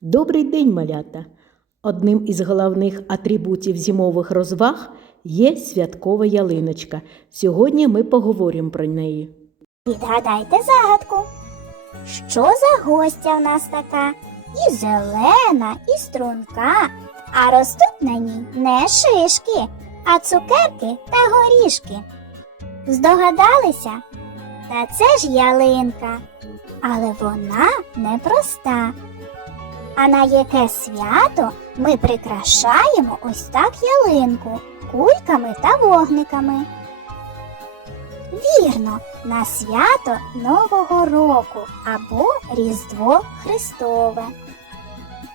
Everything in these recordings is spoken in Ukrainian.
Добрий день, малята! Одним із головних атрибутів зимових розваг є святкова ялиночка. Сьогодні ми поговоримо про неї. Відгадайте загадку. Що за гостя в нас така? І зелена, і струнка, а ростуть на ній не шишки, а цукерки та горішки. Здогадалися? Та це ж ялинка, але вона непроста. А на яке свято ми прикрашаємо ось так ялинку кульками та вогниками. Вірно, на свято Нового року або Різдво Христове.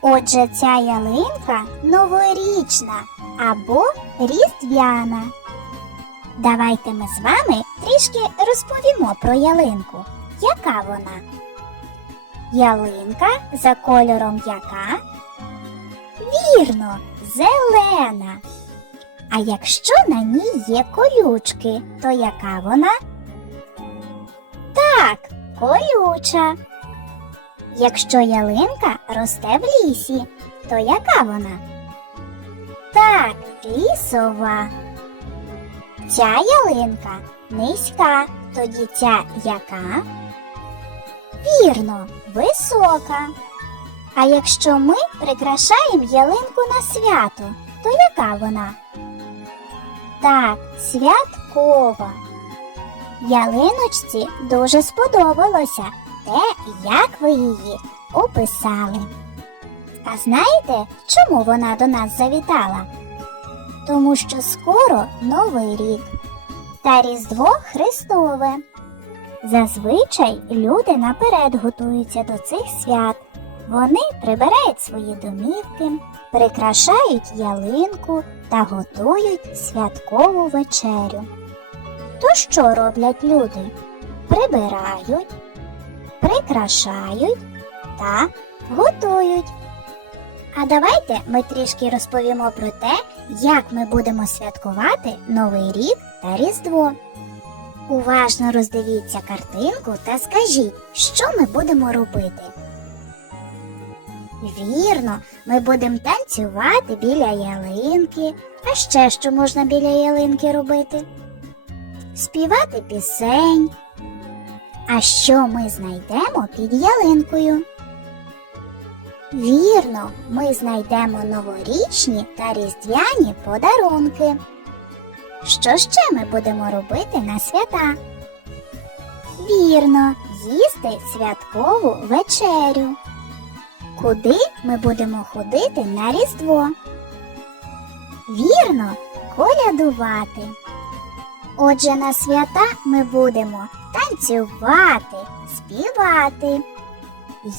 Отже, ця ялинка новорічна або різдвяна. Давайте ми з вами трішки розповімо про ялинку. Яка вона? Ялинка за кольором яка? Вірно, зелена. А якщо на ній є колючки, то яка вона? Так, колюча. Якщо ялинка росте в лісі, то яка вона? Так, лісова. Ця ялинка низька, тоді ця яка? Вірно, висока. А якщо ми прикрашаємо ялинку на свято, то яка вона? Так, святкова. Ялиночці дуже сподобалося те, як ви її описали. А знаєте, чому вона до нас завітала? Тому що скоро Новий рік та Різдво Христове. Зазвичай люди наперед готуються до цих свят. Вони прибирають свої домівки, прикрашають ялинку та готують святкову вечерю. То що роблять люди? Прибирають, прикрашають та готують. А давайте ми трішки розповімо про те, як ми будемо святкувати Новий рік та Різдво. Уважно роздивіться картинку та скажіть, що ми будемо робити. Вірно, ми будемо танцювати біля ялинки. А ще що можна біля ялинки робити? Співати пісень. А що ми знайдемо під ялинкою? Вірно, ми знайдемо новорічні та різдвяні подарунки. Що ще ми будемо робити на свята? Вірно, їсти святкову вечерю. Куди ми будемо ходити на Різдво? Вірно, колядувати. Отже, на свята ми будемо танцювати, співати,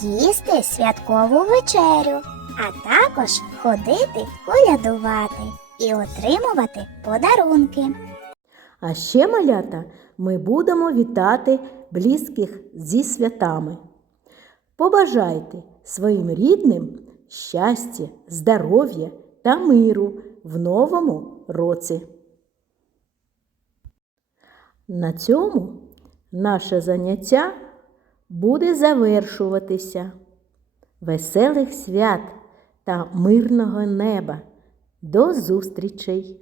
їсти святкову вечерю, а також ходити колядувати і отримувати подарунки. А ще, малята, ми будемо вітати близьких зі святами. Побажайте своїм рідним щастя, здоров'я та миру в новому році. На цьому наше заняття буде завершуватися. Веселих свят та мирного неба. До зустрічей!